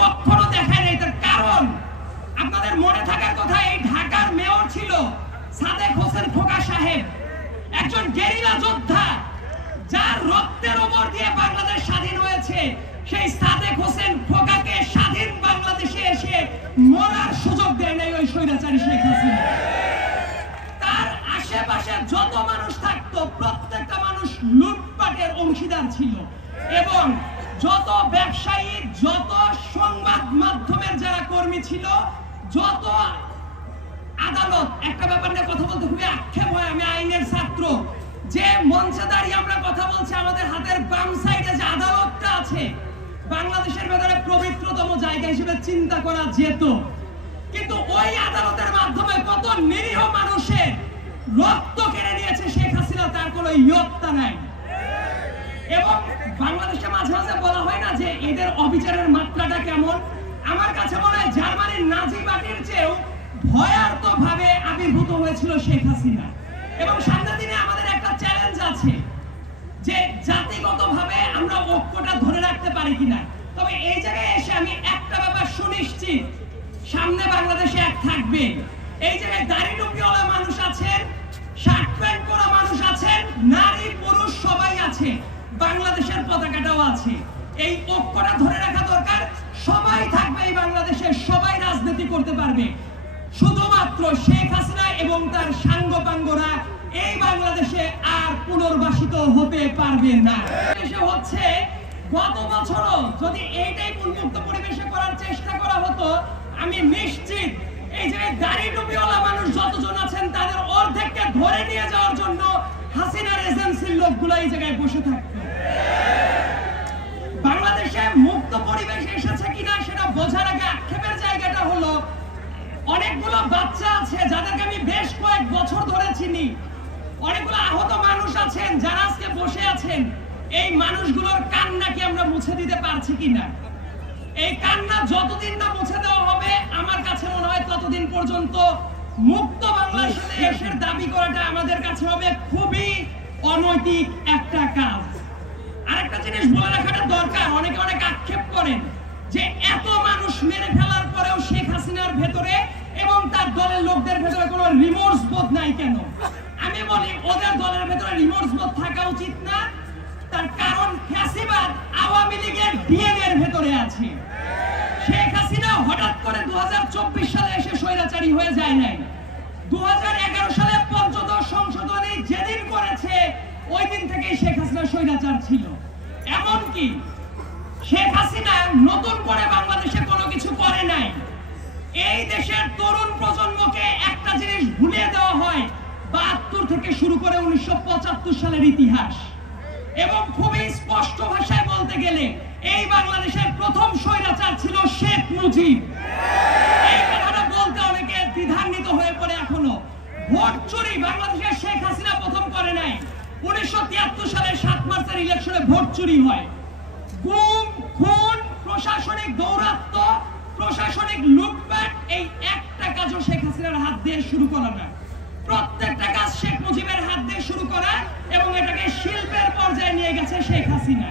কখনো দেখায় নাই। তার কারণ আপনাদের মনে থাকার কথা, এই ঢাকার মেয়র ছিল সাদেক হোসেন খোকা সাহেব, একজন গেরিলা যোদ্ধা যার রক্তের উপর দিয়ে বাংলাদেশ স্বাধীন হয়েছে। সেই সাদেক হোসেন খোকাকে স্বাধীন বাংলাদেশে এসে মরার সুযোগ দেয় নাই ওই স্বৈরাচারী শেখ হাসিনা। তার আশেপাশে যত মানুষ থাকতো প্রত্যেকটা মানুষ লুটপাটের অংশীদার ছিল, এবং যত ব্যবসায়ী, যত সংবাদ মাধ্যমের যারা কর্মী ছিল, যত আদালত, একটা ব্যাপার নিয়ে কথা বলতে খুবই আক্ষেপ হয়, আমি আইনের ছাত্র, যে মঞ্চে দাঁড়িয়ে আমরা কথা বলছি, আমাদের হাতের বাম সাইডে যে আদালতটা আছে বাংলাদেশের ভেতরে পবিত্রতম জায়গা হিসেবে চিন্তা করা যেত, কিন্তু ওই আদালতের মাধ্যমে কত নিরীহ মানুষের রক্ত কেড়ে নিয়েছে শেখ হাসিনা, তার কোনো ইয়ত্তা নাই। এবং বাংলাদেশে মাঝে মাঝে বলা হয় না যে এদের অবিচারের মাত্রাটা কেমন। আমার কাছে মনে হয় জার্মানির নাজি পার্টির চেয়েও ভয়ার্ত ভাবে আবির্ভূত হয়েছিল শেখ হাসিনা। এবং সামনের দিনে আমাদের একটা চ্যালেঞ্জ আছে যে জাতিগতভাবে আমরা ঐক্যটা ধরে রাখতে পারি কিনা। তবে এই জায়গায় এসে আমি একটা ব্যাপার সুনিশ্চিত, সামনে বাংলাদেশে এক থাকবে। এই জায়গায় দাড়ি টুপিওয়ালা মানুষ আছেন, শার্ট প্যান্ট পরা মানুষ আছেন, নারী পুরুষ সবাই আছে, বাংলাদেশের পতাকাটাও আছে। এই ঐক্যটা ধরে রাখা দরকার। সবাই থাকবে এই বাংলাদেশে, সবাই রাজনীতি করতে পারবে, শুধুমাত্র শেখ হাসিনা এবং তার সাঙ্গপাঙ্গরা এই বাংলাদেশে আর পুনর্বাসিত হতে পারবে না। হচ্ছে গত বছরও যদি এইটাই উন্মুক্ত পরিবেশে করার চেষ্টা করা হতো, আমি নিশ্চিত এই যে দাড়ি টুপিওয়ালা মানুষ যতজন আছেন তাদের অর্ধেককে ধরে নিয়ে যাওয়ার জন্য হাসিনার এজেন্সির লোকগুলো এই জায়গায় বসে থাকতো। বাংলাদেশে মুক্ত পরিবেশ এসেছে কিনা সেটা বোঝার আগে আক্ষেপের জায়গাটা হলো, অনেকগুলো বাচ্চা আছে যাদেরকে আমি বেশ কয়েক বছর ধরে চিনি, অনেকগুলো আহত মানুষ আছেন যারা আজকে বসে আছেন। এই মানুষগুলোর কান্না কি আমরা মুছে দিতে পারছি কিনা? এই কান্না যতদিন না মুছে দেওয়া হবে, আমার কাছে মনে হয় ততদিন পর্যন্ত মুক্ত বাংলাদেশের দাবি করাটা আমাদের কাছে হবে খুবই অনৈতিক একটা কাজ। আরেকটা জিনিস বলে রাখাটা দরকার, অনেকে অনেক আক্ষেপ করেন যে এত মানুষ মেরে ফেলার পরেও শেখ হাসিনার ভেতরে এবং তার দলের লোকদের ভেতরে কোনো রিমোর্স বোধ নাই কেন? আমি বলি ওদের দলের ভেতরে রিমোর্স বোধ থাকা উচিত না। তার কারণ ফ্যাসিবাদ আওয়ামী লীগের ডিএনএ এর ভেতরে আছে। শেখ হাসিনা হঠাৎ করে 2024 সালে এসে স্বৈরাচারী হয়ে যায় নাই। 2011 সালে পঞ্চদশ সংশোধনী যেদিন করেছে ওই দিন থেকেই শেখ হাসিনা স্বৈরাচার ছিল। এমনকি শেখ হাসিনা নতুন করে বাংলাদেশে কোনো কিছু করে নাই। এই দেশের তরুণ প্রজন্মকে একটা জিনিস ভুলিয়ে দেওয়া হয়, 72 থেকে শুরু করে 1975 সালের ইতিহাস। এবং খুবই স্পষ্ট ভাষায় বলতে গেলে এই বাংলাদেশের প্রথম স্বৈরাচার ছিল শেখ মুজিব। এই কথাটা বলতে অনেকে দ্বিধান্বিত হয়ে পড়ে এখনো। ভোট চুরি বাংলাদেশের শেখ হাসিনা প্রথম করে নাই। 1973 সালের 7 মার্চের ইলেকশনে ভোট চুরি হয়। গুম, খুন, প্রশাসনিক দৌরাত্ম্য, প্রশাসনিক লুটপাট, এই একটা কাজও শেখ হাসিনার হাত দিয়ে শুরু করা না। প্রত্যেকটা কাজ শেখ মুজিবের হাত দিয়ে শুরু করা এবং এটাকে শিল্পের পর্যায়ে নিয়ে গেছে শেখ হাসিনা।